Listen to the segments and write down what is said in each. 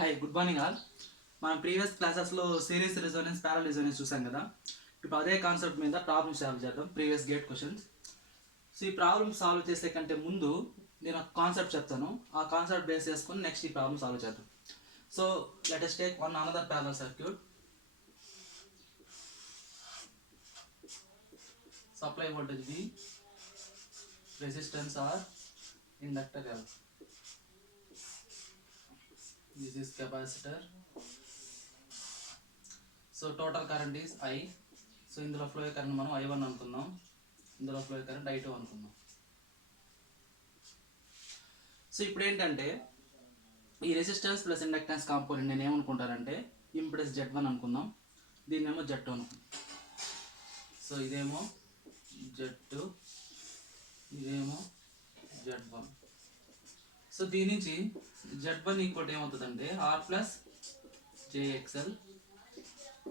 Hi, good morning all. మనం previous క్లాసెస్లో series resonance, parallel resonance చూసాం కదా. ఇప్పుడు అదే కాన్సెప్ట్ మీద ప్రాబ్లమ్ సాల్వ్ చేద్దాం, ప్రీవియస్ గేట్ క్వశ్చన్స్. సో ఈ ప్రాబ్లమ్ సాల్వ్ చేసే కంటే ముందు నేను ఒక కాన్సెప్ట్ చెప్తాను, ఆ కాన్సెప్ట్ బేస్ చేసుకొని నెక్స్ట్ ఈ ప్రాబ్లమ్ సాల్వ్ చేద్దాం. So let us take one another parallel circuit. Supply voltage V, resistance R, inductor L. This is capacitor. So total current is I. So ఇందులో ఫ్లో కరెంట్ మనం I1 అనుకుందాం, ఇందులో flow current I2 అనుకుందాం. So ఇప్పుడు ఏంటంటే ఈ resistance plus inductance component నేను ఏమనుకుంటానంటే impedance Z1 అనుకుందాం, దీన్నేమో Z2 అనుకుందాం. సో ఇదేమో Z2, ఇదేమో Z1. సో దీని నుంచి Z1 ఈక్వల్ ఏమవుతుందంటే R ప్లస్ JXL,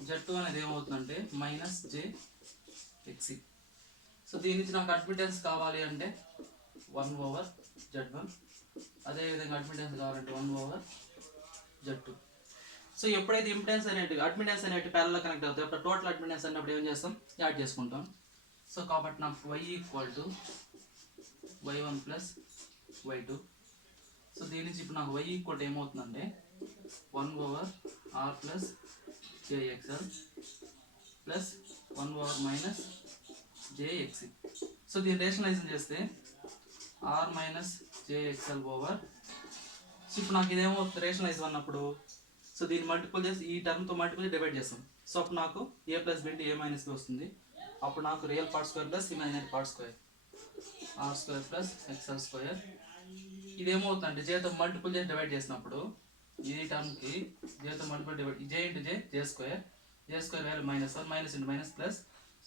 Z2 అనేది ఏమవుతుందంటే మైనస్ JXC. సో దీని నుంచి నాకు అడ్మిటెన్స్ కావాలి అంటే 1/Z1, అదేవిధంగా అడ్మిటెన్స్ కావాలంటే 1/Z2. సో ఎప్పుడైతే ఇంపిడెన్స్ అనేటివి అడ్మిటెన్స్ అనేటివి ప్యారలల్ కనెక్ట్ అవుతాయి అప్పుడు టోటల్ అడ్మిటెన్స్ అన్నప్పుడు ఏం చేస్తాం, యాడ్ చేసుకుంటాం. సో కాబట్టి నాకు Y equal to Y1 plus Y2. So దీని నుంచి ఇప్పుడు నాకు Y ఈక్వల్ ఏమవుతుందంటే 1/R plus JXL plus 1/- JXC. So దీన్ని రేషనలైజేషన్ చేస్తే R minus JXL over. So ఇప్పుడు నాకు ఇదేమో రేషనలైజ్ అన్నప్పుడు సో దీన్ని మల్టిపుల్ చేసి ఈ టర్మ్తో మల్టిపుల్ చేసి డివైడ్ చేస్తాం. సో అప్పుడు నాకు A plus B A minus B వస్తుంది. అప్పుడు నాకు real part square plus imaginary part square R square plus XL square. ఇదేమవుతుందంటే Jతో మల్టిపుల్ చేసి డివైడ్ చేసినప్పుడు ఈ టర్మ్కి Jతో multiple divide J into J square, J square value -1 minus into minus plus,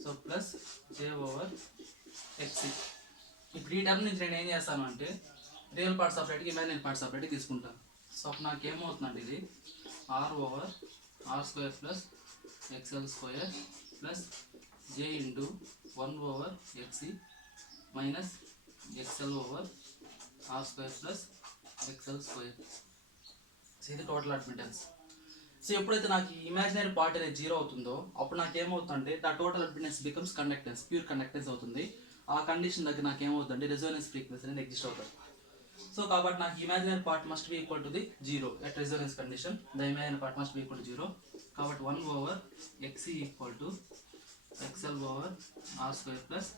so plus J/XC. ఇప్పుడు ఈ టర్మ్ నుంచి నేను ఏం చేస్తాను అంటే రియల్ పార్ట్ సపరేట్గా ఇమాజినరీ పార్ట్ సపరేట్గా తీసుకుంటాను. సో అప్పుడు నాకు ఏమవుతుందంటే ఇది R square plus XL square plus J into 1/XC minus XL over R square plus XL square. So ఇది టోటల్ అడ్మిటెన్స్. సో ఎప్పుడైతే నాకు ఈ ఇమాజినరీ పార్ట్ అనేది 0 అవుతుందో అప్పుడు నాకు ఏమవుతుందంటే the total admittance becomes conductance, pure conductance అవుతుంది. ఆ కండిషన్ దగ్గర నాకు ఏమవుతుందంటే రెజోనెన్స్ ఫ్రీక్వెన్సీ అనేది ఎగ్జిస్ట్ అవుతుంది. సో కాబట్టి నాకు imaginary part must be equal to the 0 at resonance condition. The imaginary part must be equal to 0. కాబట్టి 1/XC equal to XL over R square plus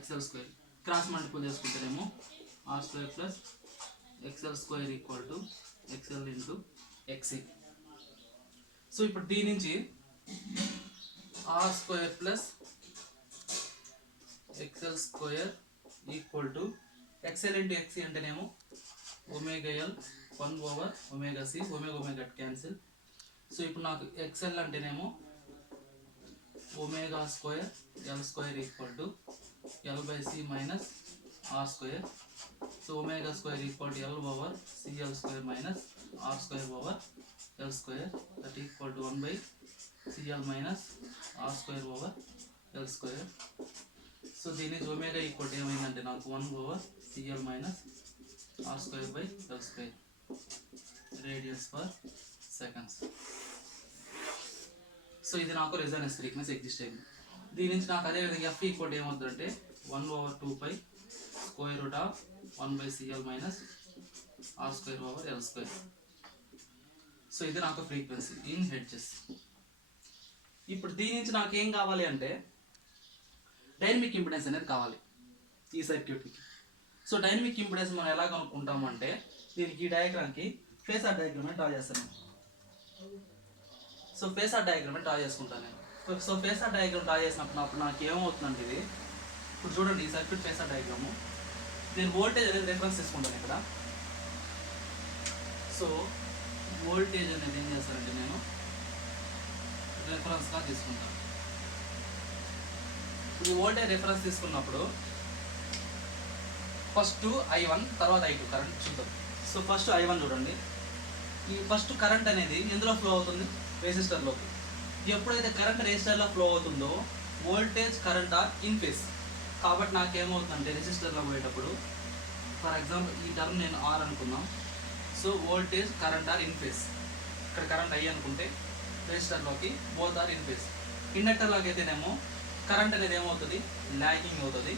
XL square. Cross multiple చేసుకుంటేనేమో R square plus XL square equal to XL into XC. So ఇప్పుడు దీని నుంచి R square plus XL square equal to XL into XC అంటేనేమో ωL 1/ωc, omega cancel. So ఇప్పుడు నాకు XL అంటేనేమో omega square L square equal to L/C minus R square. So omega square equal to L/CL square minus R square over L square, that equal to 1/CL minus R square over L square. So దీని నుంచి omega equal to ఏమైందంటే నాకు 1/CL minus R square by L square radians per seconds. So ఇది నాకు Resonance frequency exist అయింది. దీని నుంచి నాకు అదేవిధంగా F ఈక్వల్ టు ఏమవుతుందంటే 1/2π square root of 1/CL minus R square over L square. So ఇది నాకు ఫ్రీక్వెన్సీ ఇన్ హెడ్జెస్. ఇప్పుడు దీని నుంచి నాకు ఏం కావాలి అంటే డైనమిక్ ఇంపిడెన్స్ అనేది కావాలి ఈ సర్క్యూట్కి. సో డైనమిక్ ఇంపిడెన్స్ మనం ఎలా కనుక్కుంటాము అంటే దీనికి ఈ డయాగ్రామ్కి ఫేసార్ డయాగ్రామ్ డ్రా చేస్తాను. సో ఫేసార్ డయాగ్రామ్ డ్రా చేసుకుంటాను నేను. సో ఫేసార్ డయాగ్రామ్ డ్రా చేసినప్పుడు నాకు ఏమవుతుందంటే ఇది ఇప్పుడు చూడండి ఈ సర్క్యూట్ ఫేసార్ డయాగ్రాము. నేను వోల్టేజ్ అనేది రెఫరెన్స్ తీసుకుంటాను ఇక్కడ. సో వోల్టేజ్ అనేది ఏం చేస్తానంటే నేను రెఫరెన్స్గా తీసుకుంటాను. ఈ వోల్టేజ్ రెఫరెన్స్ తీసుకున్నప్పుడు ఫస్ట్ I1 తర్వాత I2 కరెంట్ చూద్దాం. సో ఫస్ట్ I1 చూడండి. ఈ ఫస్ట్ కరెంట్ అనేది ఎందులో ఫ్లో అవుతుంది, రెసిస్టర్లోకి. ఎప్పుడైతే కరెంట్ రెసిస్టర్లో ఫ్లో అవుతుందో voltage current are in phase. కాబట్టి నాకేమవుతుందంటే రెసిస్టర్లో పోయేటప్పుడు ఫర్ ఎగ్జాంపుల్ ఈ టర్మ్ నేను R అనుకుందాం. So voltage current are in phase. ఇక్కడ కరెంట్ I అనుకుంటే రెసిస్టర్లోకి బోత్ ఆర్ ఇన్ ఫేస్. ఇండక్టర్లోకి అయితేనేమో కరెంట్ అనేది ఏమవుతుంది, ల్యాగింగ్ అవుతుంది.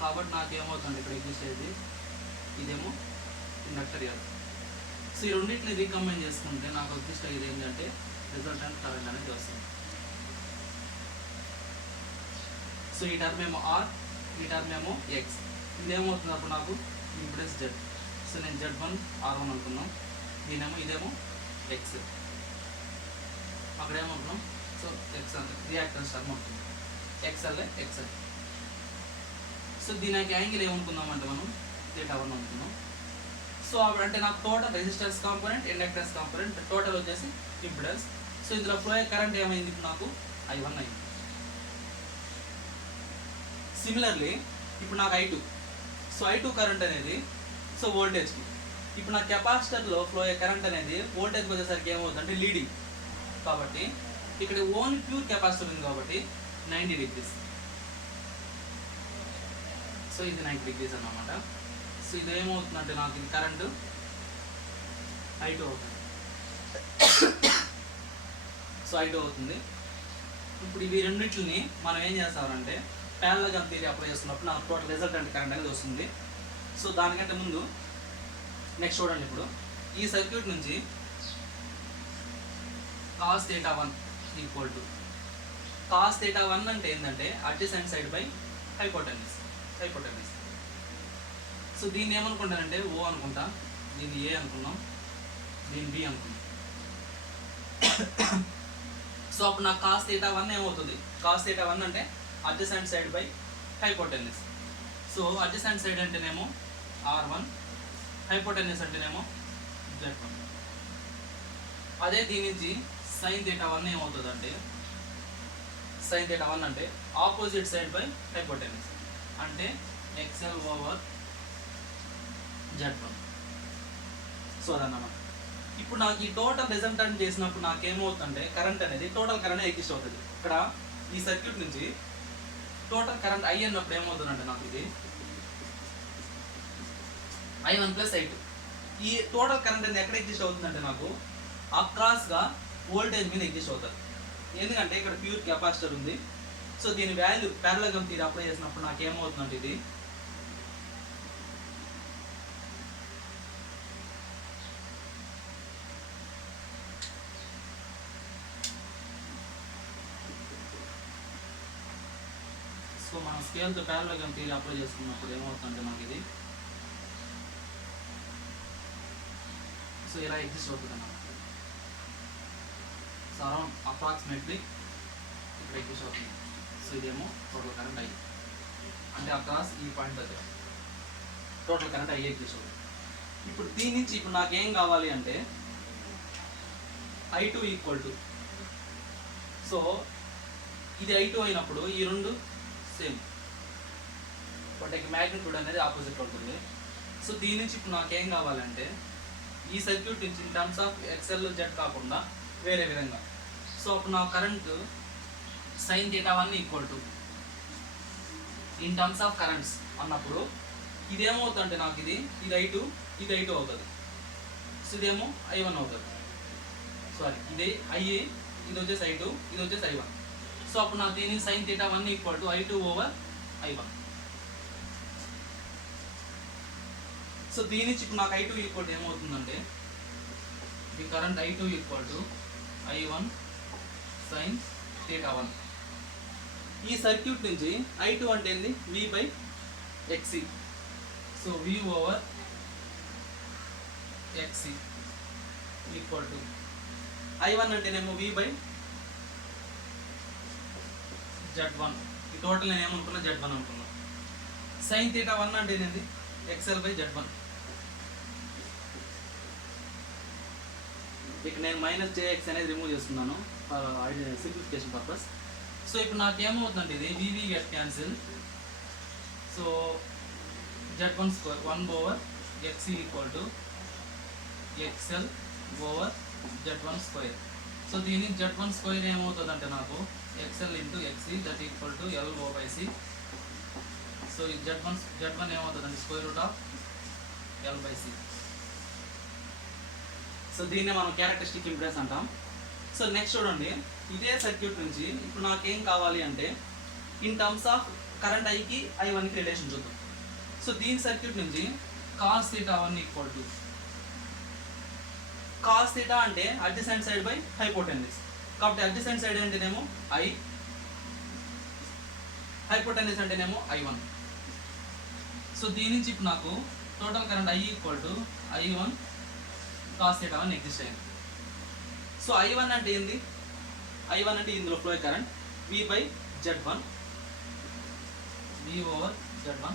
కాబట్టి నాకు ఏమవుతుంది ఇక్కడ ఎగ్జిస్ట్ అయ్యేది ఇదేమో ఇండక్టర్ ఇయర్. సో ఈ రెండింటిని రీకంబైన్ చేసుకుంటే నాకు ఎగ్జిస్ట్ అయ్యేది ఏంటంటే రిజల్టెంట్ కరెంట్ అనేది వస్తుంది. సో ఈ టర్మ్ ఏమో R, ఈ టర్మ్ ఏమో X. ఇదేమవుతుంది అప్పుడు నాకు ఇంపిడెన్స్ Z. సో నేను Z1 R1 అనుకున్నాం, దీనేమో ఇదేమో X, అక్కడ ఏమనుకున్నాం సో X అంటే రియాక్టెన్స్ టర్మ్ ఉంటుంది, XL. సో దీనికి యాంగిల్ ఏమనుకుందాం అంటే మనం θ1 అనుకున్నాం. సో అప్పుడు అంటే నాకు total resistance component, inductance component, total వచ్చేసి ఇంపిడెన్స్. సో ఇందులో ఫ్లో కరెంట్ ఏమైంది ఇప్పుడు నాకు I1 అయింది. సిమిలర్లీ ఇప్పుడు నాకు I2. సో I2 కరెంట్ అనేది సో వోల్టేజ్కి. ఇప్పుడు నా కెపాసిటర్లో ఫ్లో అయ్యే కరెంట్ అనేది వోల్టేజ్కి వచ్చేసరికి ఏమవుతుందంటే లీడింగ్. కాబట్టి ఇక్కడ ఓన్లీ ప్యూర్ కెపాసిటర్ ఉంది కాబట్టి 90 degrees. సో ఇది 90 degrees అన్నమాట. సో ఇది ఏమవుతుందంటే నాకు ఇది కరెంటు I2 అవుతుంది. సో I2 అవుతుంది. ఇప్పుడు ఇవి రెండింటిని మనం ఏం చేస్తామంటే ప్యారలల్ థియరీ అప్లై చేస్తున్నప్పుడు నాకు టోటల్ రిజల్టెంట్ కరెంట్ అనేది వస్తుంది. సో దానికంటే ముందు నెక్స్ట్ చూడండి, ఇప్పుడు ఈ సర్క్యూట్ నుంచి cos θ1 ఈక్వల్ టు cos θ1 అంటే ఏంటంటే adjacent side by hypotenuse. So దీన్ని ఏమనుకుంటానంటే O అనుకుంటా, దీన్ని A అనుకున్నాం, దీన్ని B అనుకున్నాం. సో అప్పుడు నాకు cos θ1 ఏమవుతుంది, cos θ1 అంటే adjacent side by hypotenuse. So adjacent side అంటేనేమో R1, హైపోటెన్యూస్ అంటేనేమో Z1. అదే దీని నుంచి sin θ1 ఏమవుతుంది అంటే sin θ1 అంటే ఆపోజిట్ సైడ్ బై హైపోటెన్యూస్ అంటే XL ఓవర్ Z1. సో అదన్నమాట. ఇప్పుడు నాకు ఈ టోటల్ రిజల్టెంట్ చేసినప్పుడు నాకు ఏమవుతుందంటే కరెంట్ అనేది టోటల్ కరెంట్ ఎగ్జిస్ట్ అవుతుంది. ఇక్కడ ఈ సర్క్యూట్ నుంచి టోటల్ కరెంట్ I అన్నప్పుడు ఏమవుతుందంటే నాకు ఇది I1 + I2. ఈ టోటల్ కరెంట్ అనేది ఎక్కడ ఎగ్జిస్ట్ అవుతుందంటే నాకు అక్రాస్గా వోల్టేజ్ మీద ఎగ్జిస్ట్ అవుతుంది. ఎందుకంటే ఇక్కడ ప్యూర్ కెపాసిటర్ ఉంది. సో దీని వాల్యూ ప్యారలల్ థియరీ అప్లై చేసినప్పుడు నాకు ఏమవుతుందంటే ఇది సో మనం స్కేల్తో ప్యారలల్ థియరీ అప్లై చేసుకున్నప్పుడు ఏమవుతుందంటే నాకు ఇది సో ఇలా ఎగ్జిస్ట్ అవుతుంది అన్నమాట. సో అరౌండ్ అప్రాక్సిమేట్లీ ఇక్కడ ఎగ్జిస్ట్ అవుతుంది. సో ఇదేమో టోటల్ కరెంట్ I అంటే అక్రాస్ ఈ పాయింట్ దగ్గర టోటల్ కరెంట్ I ఎగ్జిస్ట్ అవుతుంది. ఇప్పుడు దీని నుంచి ఇప్పుడు నాకు ఏం కావాలి అంటే I2 ఈక్వల్ టు, సో ఇది I2 అయినప్పుడు ఈ రెండు సేమ్, బట్ మ్యాగ్నిట్యూడ్ అనేది ఆపోజిట్ అవుతుంది. సో దీని నుంచి ఇప్పుడు నాకు ఏం కావాలంటే ఈ సర్క్యూట్ నుంచి in terms of XL Z కాకుండా వేరే విధంగా. సో అప్పుడు నా current sin θ1 equal to in terms of currents అన్నప్పుడు ఇదేమవుతుందంటే నాకు ఇది I2 అవుతుంది. సో ఇదేమో I1 అవుతుంది. సారీ ఇది IA, ఇది వచ్చేసి I2, ఇది వచ్చేసి I1. సో అప్పుడు నాకు దీని sin θ1 equal to I2 over I1. So దీని నుంచి ఇప్పుడు నాకు I2 ఈక్వల్ టు ఏమవుతుందంటే ఈ current I2 equal to I1 sin θ1. ఈ సర్క్యూట్ నుంచి I2 అంటే ఏంది V/XC. So V over XC equal to I1 అంటేనేమో V/Z1. ఈ టోటల్ నేను ఏమనుకున్నా Z1 అనుకున్నా. sin θ1 అంటే ఏంది XL/Z1. ఇక్కడ నేను -jx అనేది రిమూవ్ చేస్తున్నాను ఫర్ సింప్లిఫికేషన్ పర్పస్. సో ఇప్పుడు నాకు ఏమవుతుందంటే ఇది VV get cancel. So Z1 square 1/XC equal to XL over Z1 square. So దీని Z1 స్క్వేర్ ఏమవుతుందంటే నాకు XL into XC that equal to L/C. So ఈ Z1 ఏమవుతుందంటే square root of L/C. So దీన్నే మనం క్యారెక్టరిస్టిక్ ఇంపిడెన్స్ అంటాం. So next చూడండి, ఇదే సర్క్యూట్ నుంచి ఇప్పుడు నాకేం కావాలి అంటే ఇన్ టర్మ్స్ ఆఫ్ కరెంట్ ఐకి I1కి రిలేషన్ చూద్దాం. సో దీని సర్క్యూట్ నుంచి cos θ1 ఈక్వల్ టు cos θ అంటే అడ్జసెంట్ సైడ్ బై హైపోటెన్యూస్. కాబట్టి అడ్జసెంట్ సైడ్ అంటేనేమో I, హైపోటెన్యూస్ అంటేనేమో I1. సో దీని నుంచి ఇప్పుడు నాకు total current I equal to I1 cos θ1 exist అయింది. సో I1 అంటే ఏంది? I1 అంటే ఇందులో flow current V by Z1, V over Z1.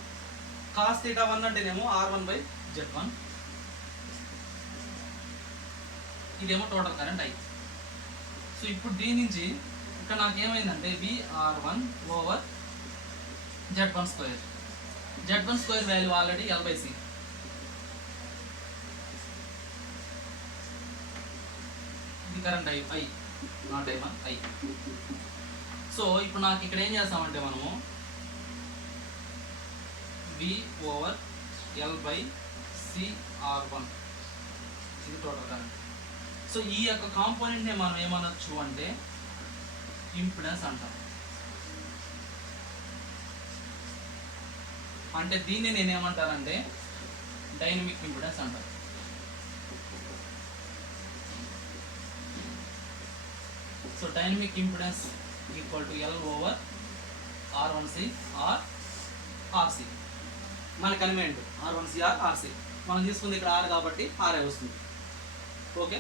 cos θ1 అంటేనేమో R1 బై Z1. ఇదేమో టోటల్ కరెంట్ I. సో ఇప్పుడు దీని నుంచి ఇక్కడ నాకు ఏమైందంటే VR1 over Z1 square. Z1 square value already L/C. ఇది current I not I. So ఇప్పుడు నాకు ఇక్కడ ఏం చేస్తామంటే మనము V ఓవర్ L/C R1 ఇది టోటల్ కరెంట్. సో ఈ యొక్క కాంపోనెంట్ని మనం ఏమనొచ్చు అంటే ఇంపిడెన్స్ అంటాం. అంటే దీన్ని నేనేమంటానంటే డైనమిక్ ఇంపిడెన్స్ అంటాను. So dynamic impedance equal to L over R1C or RC. మన కన్వెంట్ R1C ఆర్ RC. మనం తీసుకుంది ఇక్కడ R కాబట్టి RA వస్తుంది. ఓకే,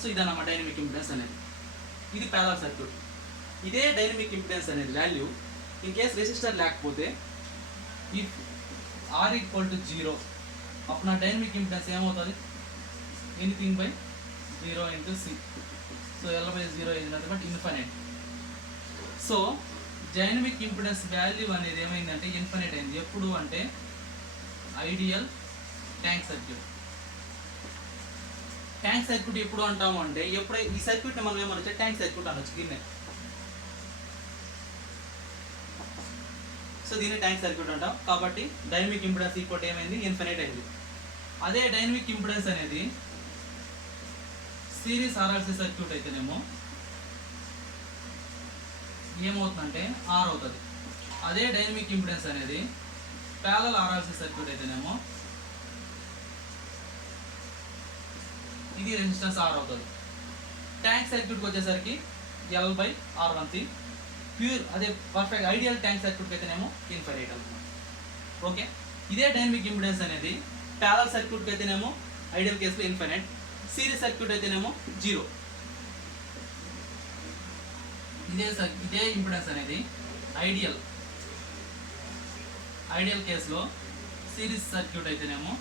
సో ఇదన్నమాట డైనమిక్ ఇంపిడెన్స్ అనేది. ఇది ప్యారలల్ సర్క్యూట్. ఇదే డైనమిక్ ఇంపిడెన్స్ అనేది వాల్యూ ఇన్ కేస్ రెసిస్టర్ లేకపోతే ఇఫ్ R ఈక్వల్ టు 0 అప్పుడు నా డైనమిక్ ఇంపిడెన్స్ ఏమవుతుంది? Anything by 0 into C. So L/0 is nothing but infinite. So dynamic impedance value అనేది ఏమైందంటే ఇన్ఫినిట్ అయింది. ఎప్పుడు అంటే ideal tank circuit. Tank circuit ఎప్పుడు అంటాము అంటే ఎప్పుడై ఈ సర్క్యూట్ని మనం ఏమనొచ్చు ట్యాంక్ సర్క్యూట్ అనొచ్చు దీన్నే. సో దీన్ని ట్యాంక్ సర్క్యూట్ అంటాం. కాబట్టి డైనమిక్ ఇంపిడెన్స్ ఈక్వల్ ఏమైంది? ఇన్ఫినిట్ అయింది. అదే డైనమిక్ ఇంపిడెన్స్ అనేది సిరీస్ RLC సర్క్యూట్ అయితేనేమో ఏమవుతుందంటే R అవుతుంది. అదే డైనమిక్ ఇంపిడెన్స్ అనేది ప్యారలల్ RLC సర్క్యూట్ అయితేనేమో ఇది రెసిస్టెన్స్ R అవుతుంది. ట్యాంక్ సర్క్యూట్కి వచ్చేసరికి L/R1C. ప్యూర్ అదే పర్ఫెక్ట్ ఐడియల్ ట్యాంక్ సర్క్యూట్కి అయితేనేమో ఇన్ఫినిట్ అనుకున్నాం. ఓకే, ఇదే డైనమిక్ ఇంపిడెన్స్ అనేది ప్యారలల్ సర్క్యూట్కి అయితేనేమో ఐడియల్ కేసులో ఇన్ఫినిట్, సిరీస్ సర్క్యూట్ అయితేనేమో 0. ఇదే ఇంపిడెన్స్ అనేది ఐడియల్ కేసులో సిరీస్ సర్క్యూట్ అయితేనేమో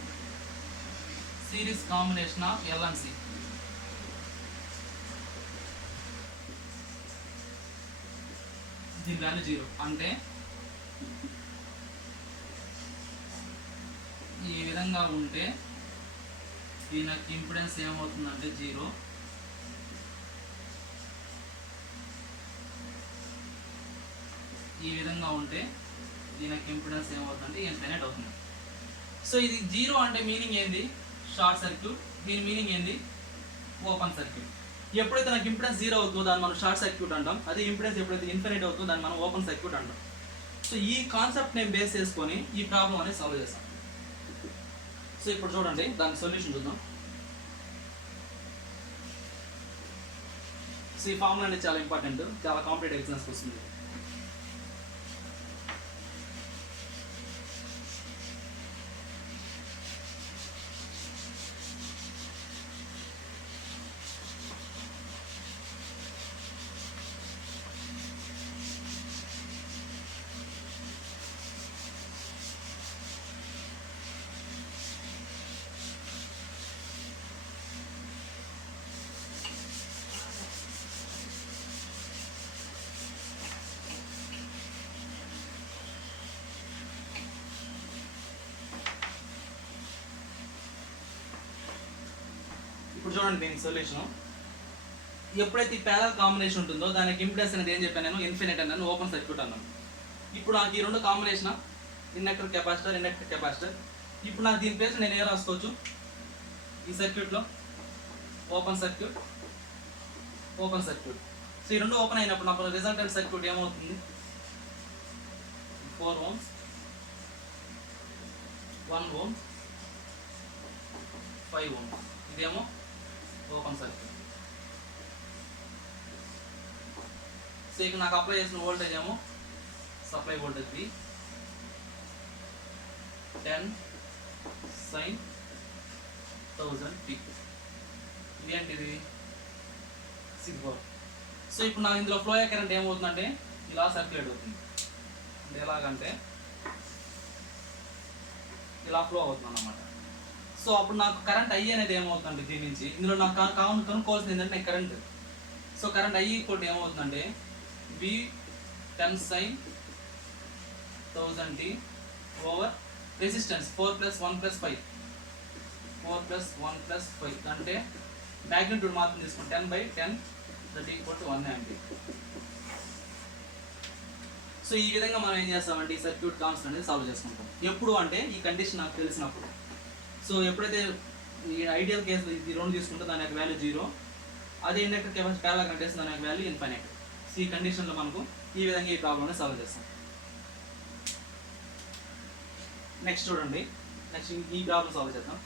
series combination of L and C. దీని వాల్యూ 0 అంటే ఈ విధంగా ఉంటే దీని ఇంపిడెన్స్ ఏమవుతుందంటే 0. ఈ విధంగా ఉంటే దీనికి ఇంపిడెన్స్ ఏమవుతుందంటే ఇన్ఫినిట్ అవుతుంది. సో ఇది 0 అంటే మీనింగ్ ఏంది? Short circuit. దీని మీనింగ్ ఏంది? Open circuit. ఎప్పుడైతే నాకు ఇంపిడెన్స్ 0 అవుతుందో దాన్ని మనం షార్ట్ సర్క్యూట్ అంటాం. అదే ఇంపిడెన్స్ ఎప్పుడైతే ఇన్ఫినిట్ అవుతుందో దాన్ని మనం ఓపెన్ సర్క్యూట్ అంటాం. సో ఈ కాన్సెప్ట్ నేను బేస్ చేసుకొని ఈ ప్రాబ్లం అనేది సాల్వ్ చేస్తాం. సో ఇప్పుడు చూడండి దాని సొల్యూషన్ చూద్దాం. సో ఈ ఫార్ములా అనేది చాలా ఇంపార్టెంట్, చాలా కాంపిటేటివ్ ఎగ్జామ్స్కి వస్తుంది. ఇప్పుడు చూడండి దీనికి సొల్యూషన్. ఎప్పుడైతే ఈ ప్యారలల్ కాంబినేషన్ ఉంటుందో దానికి ఇంపిడెన్స్ అనేది ఏం చెప్పాను నేను? ఇన్ఫినిట్ అన్నాను, ఓపెన్ సర్క్యూట్ అన్నాను. ఇప్పుడు నాకు ఈ రెండు కాంబినేషన్ ఇండక్టర్ కెపాసిటర్. ఇప్పుడు నాకు దీని ప్లేస్ నేను ఏ రాసుకోవచ్చు ఈ సర్క్యూట్లో? Open circuit open circuit. So ఈ రెండు ఓపెన్ అయినప్పుడు నాకు రిజల్టెంట్ సర్క్యూట్ ఏమవుతుంది 4 ohms 1 ohm 5 ohm. ఇదేమో ఓపెన్ సర్క్యూట్. సో ఇక నాకు అప్లై చేసిన వోల్టేజ్ ఏమో supply voltage V 10 sin 1000t. ఇదేంటిది 6 volt. సో ఇప్పుడు నాకు ఇందులో ఫ్లో అయ్యే కరెంట్ ఏమవుతుందంటే ఇలా సర్క్యులేట్ అవుతుంది. అంటే ఎలాగంటే ఇలా ఫ్లో అవుతుంది అన్నమాట. సో అప్పుడు నాకు కరెంట్ I అనేది ఏమవుతుందంటే దీని నుంచి ఇందులో నాకు కనుక్కోవాల్సింది ఏంటంటే current. So current I equal ఏమవుతుందంటే V 10 sin 1000t over resistance 4 + 1 + 5 4 + 1 + 5 అంటే మ్యాగ్నిట్యూడ్ మాత్రం తీసుకుంటే 10/10 that equal to 1 ampere. So ఈ విధంగా మనం ఏం చేస్తామంటే ఈ సర్క్యూట్ కాన్స్టెంట్ అనేది సాల్వ్ చేసుకుంటాం. ఎప్పుడు అంటే ఈ కండిషన్ నాకు తెలిసినప్పుడు. సో ఎప్పుడైతే ఈ ఐడియల్ కేసు ఇది 2 తీసుకుంటే దాని యొక్క వాల్యూ 0, అదే ఇండక్టర్ కెపాసిటర్ ప్యారలల్ కనెక్ట్ చేస్తే దాని యొక్క వాల్యూ ఇన్ఫైనైట్. సో ఈ కండిషన్లో మనకు ఈ విధంగా ఈ ప్రాబ్లమ్ని సాల్వ్ చేస్తాం. నెక్స్ట్ చూడండి, నెక్స్ట్ ఈ ప్రాబ్లం సాల్వ్ చేద్దాం.